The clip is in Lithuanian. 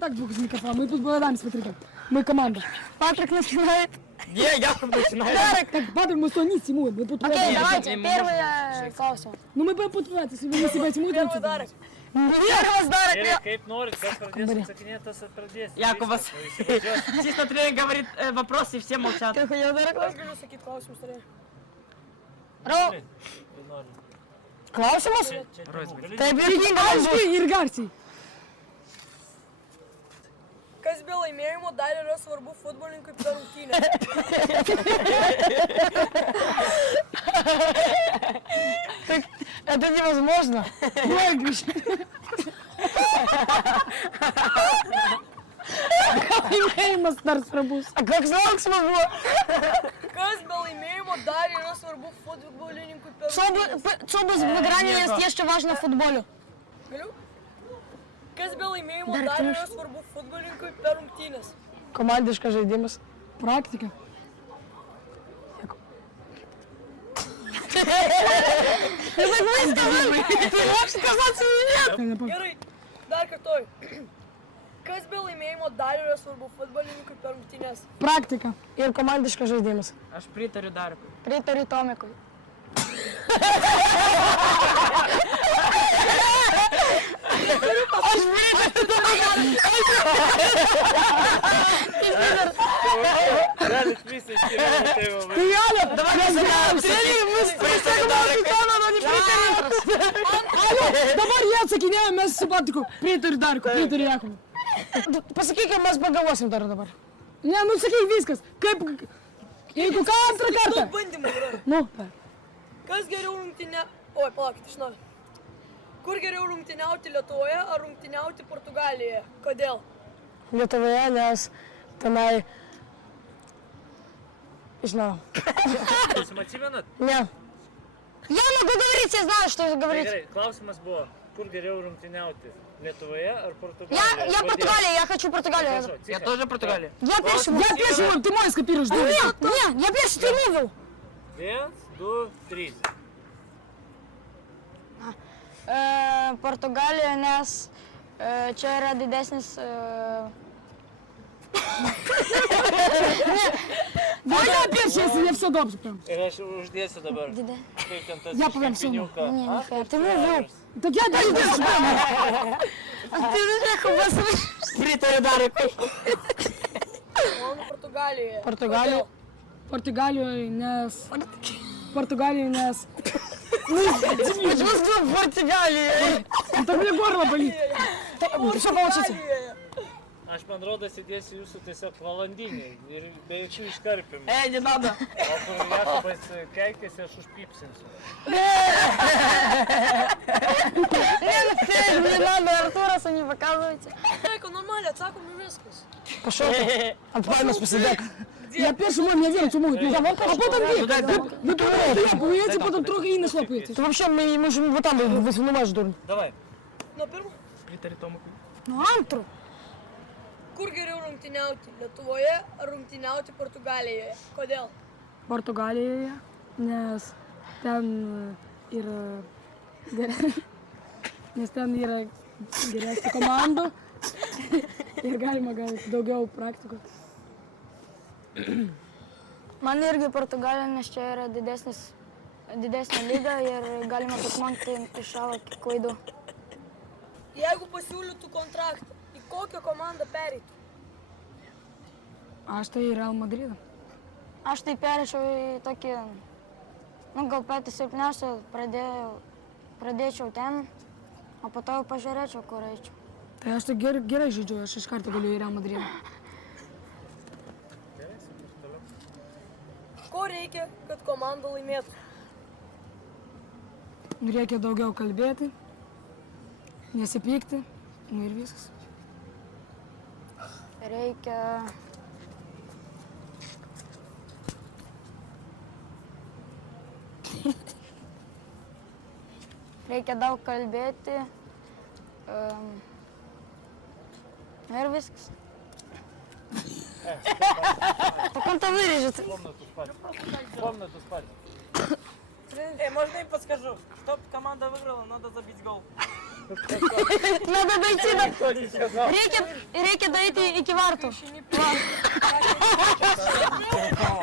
так двух из микрофона. Мы тут бородаем, смотри как. Мы команда. Патрик начинает. Не, Яков начинает. Так, Патрик, мы что, не тимуем. Мы тут Окей, бородаем. давайте, первый Клаусу. Ну мы будем подпевать, если вы себя тимуете. Первый удар. Первый удар. Gerai, kaip norit, kas pradės atsakinėti, tas ir pradės. Jakubas чисто тренер говорит вопрос, и все молчат. Как я удар? Aš galiu sakyti klausimus turėjau. Klausimus? Taip, Aiškiai ir garsiai. Kas be laimėjimo dar yra svarbu futbolininkui per rungtynę? это невозможно. Проигрыш. Laimėjimas dar svarbus. А как klausimas buvo? Kas be laimėjimo dar yra svarbu futbolininkui per Что без выиграния есть еще важно в футболе? Galiu? Kas be laimėjimo dar yra svarbu futbolininkui per rungtynės? Командишка же, Димас. Практика. Ты можешь сказать или нет? Gerai, dar kartuoju. Kas be laimėjimo dar yra svarbu futbolininkui per rungtynės? Практика. Ir komandiška žaidimas. Aš pritariu Darikui. Pritariu Tomikui. Aš Galit visi skiriami, tai va. Ты реально? Давай мы Pritariu я mes su Patriku. Pritariu Dariku, pritariu Jakubui. Pasakykim, mes pagalvosim dar dabar. Ne, nu sakai viskas. Kaip... Jeigu ką antrą kartą. Daug bandymų yra. Nu, Kas geriau rungtynė... Oi, palaukit, iš naujo. Kur geriau rungtyniauti Lietuvoje ar rungtyniauti Portugalijoje? Kodėl? Lietuvoje, nes tenai... Žinau. Jūs atsimenat? Ne. Я могу говорить, я знаю, что Tai говорить. gerai, klausimas buvo, kur geriau rungtyniauti? Lietuvoje ar Portugalijoje? Я Португалия, я хочу Португалию. Хорошо, Я тихо. тоже Португалия. Я первый. я перший, ты мой скопируешь. Нет, я первый, ты не видел. 1, 2, 3. Португалія, nes čia yra didesnis... Я перший, если не все добре прям. Ir aš uždėsiu dabar. Dide. Kaip ten tas Я повем всё. špiniuką. Не, не fair, ты не видел. Так я даже не знаю. Ты же Pritariu Darikui. Mano Portugalijoje. Португалия. Португалию, nes... Португалию, nes... Почему сказал Португалия? Это мне горло болит. Все получится. Portugalijoje. Aš man rodo sėdėsiu jūsų tiesiog valandiniai ir be jokių iškarpimų. Не надо. O kur Jakubas keikėsi, aš užpypsinsiu. Не надо, Артураса не показывайте. Taiko, normaliai, atsakom į viskas. Пошел ты. Отправим спасибо. Я перший мой, меня верить умоют. А потом вы эти потом трохи и нахлопаете. Ты вообще, мы же вот там высунуваешь, дурень. Davai. Nuo pirmo. Pritariu Tomikui. Ну, Антру. Kur geriau rungtyniauti? Lietuvoje ar rungtyniauti Portugalijoje? Kodėl? Portugalijoje, nes ten yra geresnė komanda ir galima gal daugiau praktikos. Man irgi Portugalija, nes čia yra didesnė lyga ir galima pasimokti iš savo klaidų. Jeigu pasiūlytų kontraktą, į kokią komandą pereitų? Aš tai Real Madridą. Aš tai perėčiau į tokį, nu gal patį silpniausią, pradėčiau ten, o po to jau pažiūrėčiau, kur eičiau. Tai aš tai gerai žaidžiu, aš iš karto galiu į Real Madridą. Ko reikia, kad komanda laimėtų? Reikia daugiau kalbėti, nesipykti, nu ir viskas. Reikia... Reikia daug kalbėti. Ir viskas. Так он там вырежет. В комнату спать. Можно им подскажу? Чтоб команда выиграла, надо забить гол. Надо дойти до... Никто не сказал. Reikia daryti iki vartų.